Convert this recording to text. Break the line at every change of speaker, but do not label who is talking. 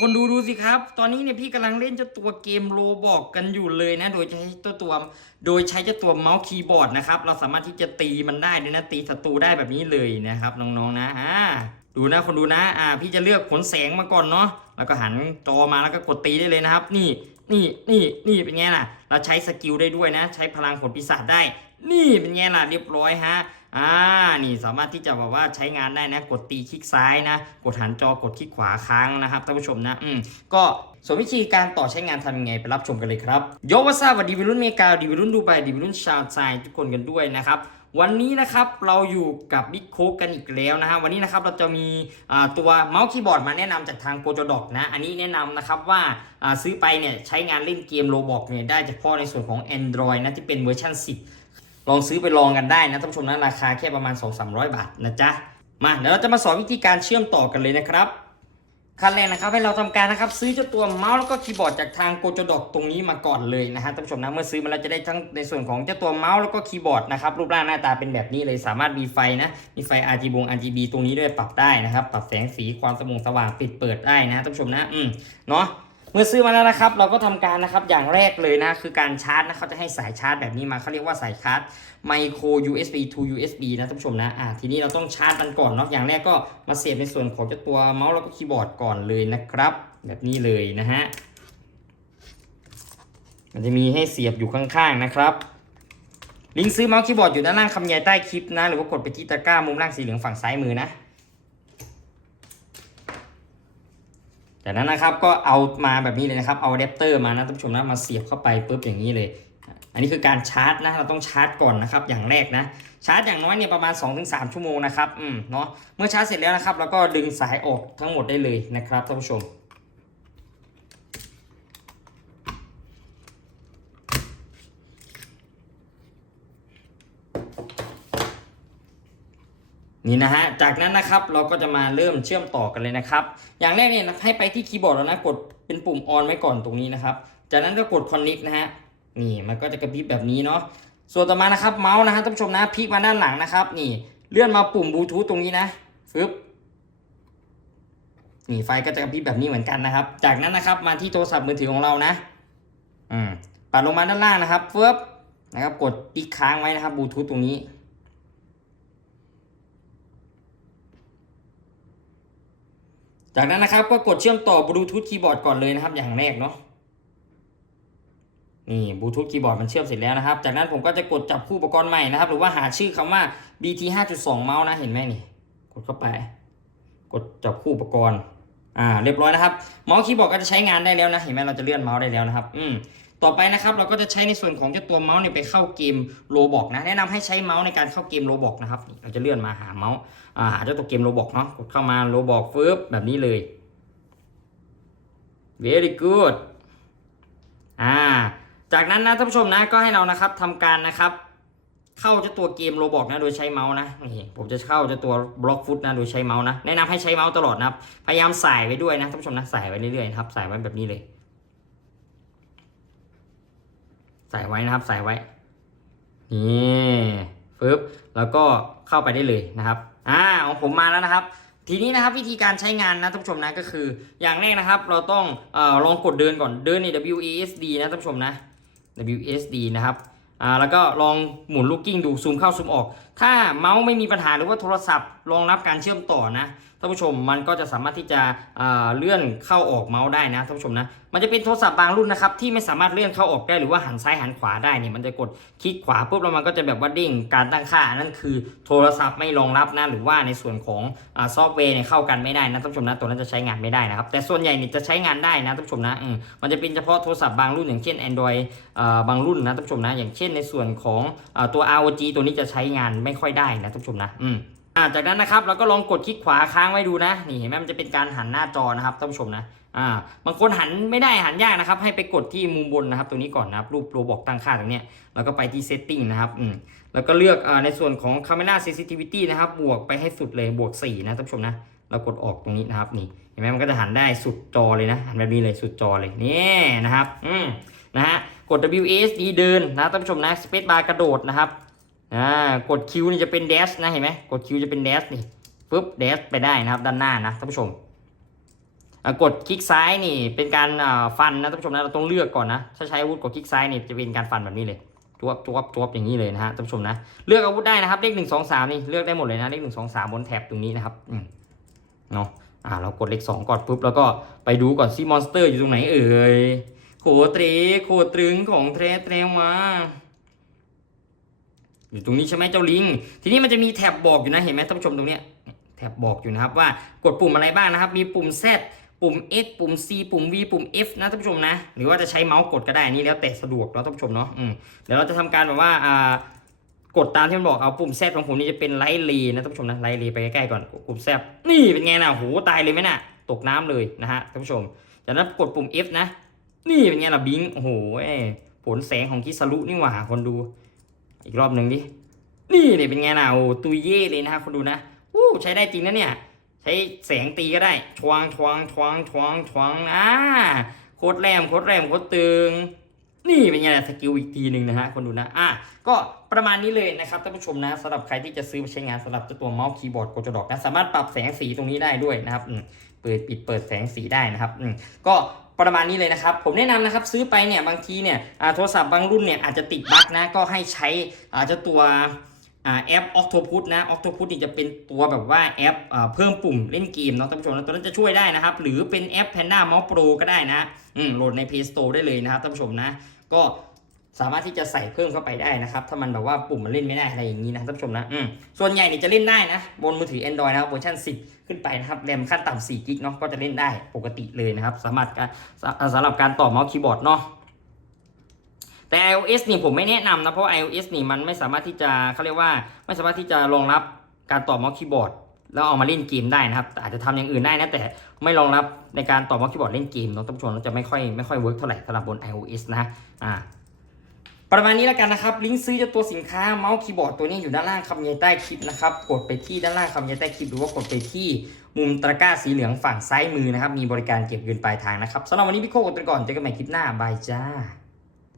คนดูดูสิครับ ตอนนี้เนี่ยพี่กำลังเล่นเจ้าตัวเกมโรบอกกันอยู่เลยนะ โดยใช้ตัวตัว โดยใช้เจ้าตัวเมาส์คีย์บอร์ดนะครับ เราสามารถที่จะตีมันได้ด้วยนะ ตีศัตรูได้แบบนี้เลยนะครับน้องๆนะ อ่า ดูนะคนดูนะ อ่า พี่จะเลือกขนแสงมาก่อนเนาะ แล้วก็หันจอมาแล้วก็กดตีได้เลยนะครับ นี่ นี่ นี่ นี่เป็นไงล่ะ เราใช้สกิลได้ด้วยนะ ใช้พลังผลปีศาจได้ นี่เป็นไงล่ะ เรียบร้อยฮะ อ่านี่สามารถที่จะแบบว่าใช้งานได้นะกดตีคลิกซ้ายนะ กดหันจอกดคลิกขวาค้างนะครับท่านผู้ชมนะอืมก็ส่วนวิธีการต่อใช้งานทำยังไงไปรับชมกันเลยครับโยวัสวัสดีวิรุ่นเมกาดีวิรุ่นดูไบดีวิรุ่นชาวไซทุกคนกันด้วยนะครับวันนี้นะครับเราอยู่กับบิ๊กโคกกันอีกแล้วนะฮะวันนี้นะครับเราจะมีตัวเมาส์คีย์บอร์ดมาแนะนำจากทางโกโจดอกนะ อันนี้แนะนำนะครับว่าอ่าซื้อไปเนี่ยใช้งานเล่นเกมโรบอกเนี่ยได้เฉพาะในส่วนของ Android นะที่เป็นเวอร์ชัน10 ลองซื้อไปลองกันได้นะท่านผู้ชมนะราคาแค่ประมาณ 2-300 บาทนะจ๊ะมาเดี๋ยวเราจะมาสอนวิธีการเชื่อมต่อกันเลยนะครับขั้นแรกนะครับให้เราทำการนะครับซื้อเจ้าตัวเมาส์แล้วก็คีย์บอร์ดจากทางโกโจดอกตรงนี้มาก่อนเลยนะฮะท่านผู้ชมนะเมื่อซื้อมาแล้วจะได้ทั้งในส่วนของเจ้าตัวเมาส์แล้วก็คีย์บอร์ดนะครับรูปร่างหน้าตาเป็นแบบนี้เลยสามารถมีไฟนะมีไฟ RGB RGB ตรงนี้ด้วยปรับได้นะครับปรับแสงสีความสว่างสว่างปิดเปิดได้นะท่านผู้ชมนะอืมเนาะ เมื่อซื้อมาแล้วนะครับ เราก็ทำการนะครับอย่างแรกเลยนะคือการชาร์จนะเขาจะให้สายชาร์จแบบนี้มาเขาเรียกว่าสายชาร์จ micro USB to USB นะท่านผู้ชมนะอ่าทีนี้เราต้องชาร์จมันก่อนเนาะอย่างแรกก็มาเสียบในส่วนของเจ้าตัวเมาส์แล้วก็คีย์บอร์ดก่อนเลยนะครับ แบบนี้เลยนะฮะมันจะมีให้เสียบอยู่ข้างๆนะครับลิงก์ซื้อเมาส์คีย์บอร์ดอยู่ด้านล่างคำใหญ่ใต้คลิปนะ หรือว่ากดไปที่ตะกร้ามุมล่างสีเหลืองฝั่งซ้ายมือนะ จากนั้นนะครับก็เอามาแบบนี้เลยนะครับเอาอะแดปเตอร์มานะท่านผู้ชมนะมาเสียบเข้าไปปุ๊บอย่างนี้เลย อันนี้คือการชาร์จนะเราต้องชาร์จก่อนนะครับอย่างแรกนะชาร์จอย่างน้อยเนี่ยประมาณ 2-3 ชั่วโมงนะครับอืมเนาะเมื่อชาร์จเสร็จแล้วนะครับเราก็ดึงสายออกทั้งหมดได้เลยนะครับท่านผู้ชม นี่นะฮะ จากนั้นนะครับเราก็จะมาเริ่มเชื่อมต่อกันเลยนะครับ อย่างแรกเนี่ยให้ไปที่คีย์บอร์ดแล้วนะกดเป็นปุ่มออนไว้ก่อนตรงนี้นะครับ จากนั้นก็กด connect นะฮะนี่มันก็จะกระพริบแบบนี้เนาะส่วนต่อมานะครับเมาส์นะฮะท่านผู้ชมนะพลิกมาด้านหลังนะครับ นี่เลื่อนมาปุ่มบลูทูธตรงนี้นะฟึบนี่ไฟก็จะกระพริบแบบนี้เหมือนกันนะครับ จากนั้นนะครับมาที่โทรศัพท์มือถือของเรานะอืมปัดลงมาด้านล่างนะครับฟึบนะครับกดปิกค้างไว้นะครับบลูทูธตรงนี้ จากนั้นนะครับก็กดเชื่อมต่อบลูทูธคีย์บอร์ดก่อนเลยนะครับ อย่างแรกเนาะนี่บลูทูธคีย์บอร์ดมันเชื่อมเสร็จแล้วนะครับ จากนั้นผมก็จะกดจับคู่อุปกรณ์ใหม่นะครับ หรือว่าหาชื่อคำว่า BT 5.2 เมาส์นะเห็นไหมนี่ กดเข้าไป กดจับคู่อุปกรณ์ อ่า เรียบร้อยนะครับ เมาส์คีย์บอร์ดก็จะใช้งานได้แล้วนะ เห็นไหมเราจะเลื่อนเมาส์ได้แล้วนะครับ อืม ต่อไปนะครับเราก็จะใช้ในส่วนของเจ้าตัวเมาส์เนี่ยไปเข้าเกมโรบอกนะแนะนำให้ใช้เมาส์ในการเข้าเกมโรบอกนะครับเราจะเลื่อนมาหาเมาส์หาเจ้าตัวเกมโรบอกเนาะกดเข้ามาโรบอกฟึบแบบนี้เลย very good อ่าจากนั้นนะท่านผู้ชมนะก็ให้เรานะครับทำการนะครับ เข้าเจ้าตัวเกมโรบอกนะโดยใช้เมาส์นะนี่ผมจะเข้าเจ้าตัวบล็อกฟุตนะโดยใช้เมาส์นะแนะนำให้ใช้เมาส์ตลอดนะครับพยายามใส่ไว้ด้วยนะท่านผู้ชมนะใส่ไว้เรื่อยๆครับใส่ไว้แบบนี้เลย ใส่ไว้นะครับ ใส่ไว้ นี่ปึ๊บแล้วก็เข้าไปได้เลยนะครับอ่าของผมมาแล้วนะครับ ทีนี้นะครับวิธีการใช้งานนะท่านผู้ชมนะก็คือ อย่างแรกนะครับเราต้องอลองกดเดินก่อนเดินใน WASD นะท่านผู้ชมนะ WASD นะครับอ่าแล้วก็ลองหมุนลูกกิ้งดูซูมเข้าซูมออก ถ้าเมาส์ไม่มีปัญหาหรือว่าโทรศัพท์รองรับการเชื่อมต่อนะท่านผู้ชมมันก็จะสามารถที่จะเเลื่อนเข้าออกเมาส์ได้นะท่านผู้ชมนะมันจะเป็นโทรศัพท์บางรุ่นนะครับที่ไม่สามารถเลื่อนเข้าออกได้หรือว่าหันซ้ายหันขวาได้เนี่ยมันจะกดคลิกขวาปุ๊บแล้วมันก็จะแบบว่าเด้งการตั้งค่านั่นคือโทรศัพท์ไม่รองรับนะหรือว่าในส่วนของอซอฟต์แวร์เนี่ยเข้ากันไม่ได้นะท่านผู้ชมนะตัวนั้นจะใช้งานไม่ได้นะครับแต่ส่วนใหญ่เนี่ยจะใช้งานได้นะท่านผู้ชมนะมมันจะเป็นเฉพาะโทรศัพท์บางรุ่นอย่างเช่น Android เอ่อบางรุ่นนะท่านผู้ชมนะอย่างเช่นในส่วนของอตัว ROG ตัวนี้จะใช้งานไม่ค่อยได้นะท่านผู้ชมนะอืม อ่าจากนั้นนะครับเราก็ลองกดคลิกขวาค้างไว้ดูนะนี่เห็นไหมมันจะเป็นการหันหน้าจอนะครับท่านผู้ชมนะอ่าบางคนหันไม่ได้หันยากนะครับ ให้ไปกดที่มุมบนนะครับตรงนี้ก่อนนะครับรูปโรบอกตั้งค่าตรงเนี้ยแล้วก็ไปที่ setting นะครับอืมแล้วก็เลือกอ่าในส่วนของ camera sensitivity นะครับบวกไปให้สุดเลยบวก 4 นะท่านผู้ชมนะเรากดออกตรงนี้นะครับนี่เห็นไหมมันก็จะหันได้สุดจอเลยนะหันแบบนี้เลยสุดจอเลยนี่นะครับอืมนะฮะกด WASD เดินนะท่านผู้ชมนะ Space Bar กระโดดนะครับ อ่ากด Q นี่จะเป็น dash นะเห็นไหมกด Q จะเป็น dash นี่ปุ๊บ dash ไปได้นะครับด้านหน้านะท่านผู้ชมอ่ากดคลิกซ้ายนี่เป็นการอ่ฟันนะท่านผู้ชมนะเราต้องเลือกก่อนนะถ้าใช้อาวุธกดคลิกซ้ายนี่จะเป็นการฟันแบบนี้เลยจวบจวบจวบอย่างนี้เลยนะฮะท่านผู้ชมนะเลือกอาวุธได้นะครับเลขหนึ่งสองสามนี่เลือกได้หมดเลยนะเลขหนึ่งสองสามบนแถบตรงนี้นะครับอืมเนาะอ่าเรากดเลขสองก่อนปุ๊บแล้วก็ไปดูก่อนซิมอนสเตอร์อยู่ตรงไหนเอ่ยโคตรโคตรึงของเทรเทรมา อยู่ตรงนี้ใช่ไหมเจ้าลิงทีนี้มันจะมีแท็บบอกอยู่นะเห็นไหมท่านผู้ชมตรงเนี้ยแท็บบอกอยู่นะครับว่ากดปุ่มอะไรบ้างนะครับ มีปุ่ม Z ปุ่ม X ปุ่ม C ปุ่ม V ปุ่ม F นะท่านผู้ชมนะ หรือว่าจะใช้เมาส์กดก็ได้นี่แล้วแต่สะดวกเนาะท่านผู้ชมเนาะเดี๋ยวเราจะทำการแบบว่าอ่ากดตามที่มันบอกเอาปุ่ม Z ของผมนี่จะเป็นไลท์เลนะท่านผู้ชมนะไลท์เลไปใกล้ๆก่อนกดปุ่ม Z นี่เป็นไงนะโหตายเลยไหมน่ะตกน้ำเลยนะฮะท่านผู้ชมจากนั้นกดปุ่ม F นะ นี่เป็นไงล่ะบิงโอ้โหเอ้ยผลแสงของคิสรุนี่หว่าคนดู อีกรอบหนึ่งดิ นี่เนี่ยเป็นไงนะโอ้ตุยเย่เลยนะครับคนดูนะอู้ใช้ได้จริงนะเนี่ย ใช้แสงตีก็ได้ทวงทวงทวงทวงทวงอ่าโคตรแรมโคตรแรมโคตรตึง นี่เป็นไงสกิลอีกทีหนึ่งนะฮะคนดูนะ อะ ก็ประมาณนี้เลยนะครับท่านผู้ชมนะสำหรับใครที่จะซื้อไปใช้งานสำหรับเจ้าตัวเมาส์คีย์บอร์ดโกจดอกนะสามารถปรับแสงสีตรงนี้ได้ด้วยนะครับเปิดปิดเปิดแสงสีได้นะครับก็ประมาณนี้เลยนะครับ ผมแนะนำนะครับซื้อไปเนี่ยบางทีเนี่ยโทรศัพท์บางรุ่นเนี่ยอาจจะติดบั๊กนะก็ให้ใช้อาเจ้าตัว แอป Octopus นะ Octopus นี่จะเป็นตัวแบบว่าแอปเพิ่มปุ่มเล่นเกมเนาะท่านผู้ชมนะตัวนั้นจะช่วยได้นะครับ หรือเป็นแอป Panda Mouse Pro ก็ได้นะอืมโหลดใน Play Store ได้เลยนะครับท่านผู้ชมนะ ก็สามารถที่จะใส่เพิ่มเข้าไปได้นะครับ ถ้ามันแบบว่าปุ่มมันเล่นไม่ได้อะไรอย่างนี้นะท่านผู้ชมนะอืมส่วนใหญ่เนี่ยจะเล่นได้นะ บนมือถือ Android นะครับเวอร์ชัน10 ขึ้นไปนะครับแรมขั้นต่ำ4กิกเนาะก็จะเล่นได้ปกติเลยนะครับสามารถการสำหรับการต่อเมาส์คีย์บอร์ดเนาะ แต่ iOS นี่ผมไม่แนะนำนะ เพราะ iOS นี่มันไม่สามารถที่จะเขาเรียกว่าไม่สามารถที่จะรองรับการต่อเมาส์คีย์บอร์ดแล้วเอามาเล่นเกมได้นะครับแต่อาจจะทำอย่างอื่นได้นะแต่ไม่รองรับในการต่อเมาส์คีย์บอร์ดเล่นเกมเนาะท่านผู้ชมจะไม่ค่อยไม่ค่อยเวิร์กเท่าไหร่สำหรับบน iOS นะอ่าประมาณนี้แล้วกันนะครับ ลิงก์ซื้อจะตัวสินค้าเมาส์คีย์บอร์ดตัวนี้อยู่ด้านล่างคำบรรยายใต้คลิปนะครับ กดไปที่ด้านล่างคำบรรยายใต้คลิปหรือว่ากดไปที่มุมตะกร้าสีเหลืองฝั่งซ้ายมือนะครับ มีบริการเก็บเงินปลายทางนะครับสำหรับวันนี้พี่โคกดไปก่อนเจอกันใหม่คลิปหน้าบายจ้า